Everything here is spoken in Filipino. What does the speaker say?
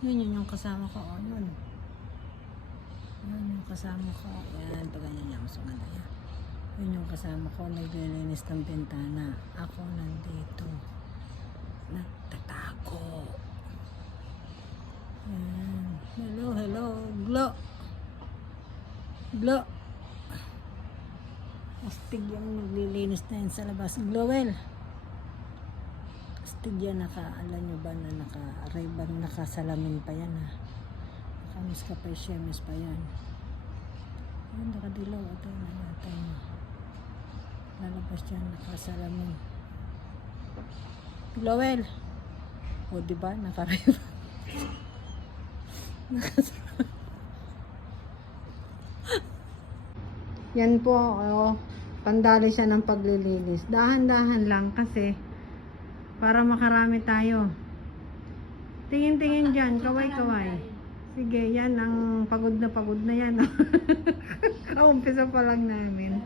Yun yung kasama ko. Oh, yun. Yun yung kasama ko. Yan, pag ganyan niya. Mas maganda yan. Yun yung kasama ko. Naglilinis ng bintana. Ako nandito. Nagtatago. Yan. Hello, hello. Glo. Glo. Astig yung naglilinis na yun sa labas. Glowel. Astig yan. Alam nyo ba na naka-ribbon, nakasalamin pa yan ha. Nakamis ka pa yung shemes pa yan. Ayun, nakadilaw. Ito na natin. Lalabas yan, nakasalamin. Glowel. O diba, naka-ribbon. Yan po, oh, pandali siya ng paglilinis. Dahan-dahan lang kasi para makarami tayo. Tingin-tingin dyan, kaway-kaway. Sige, yan ang pagod na yan. Kaumpisa pa lang namin.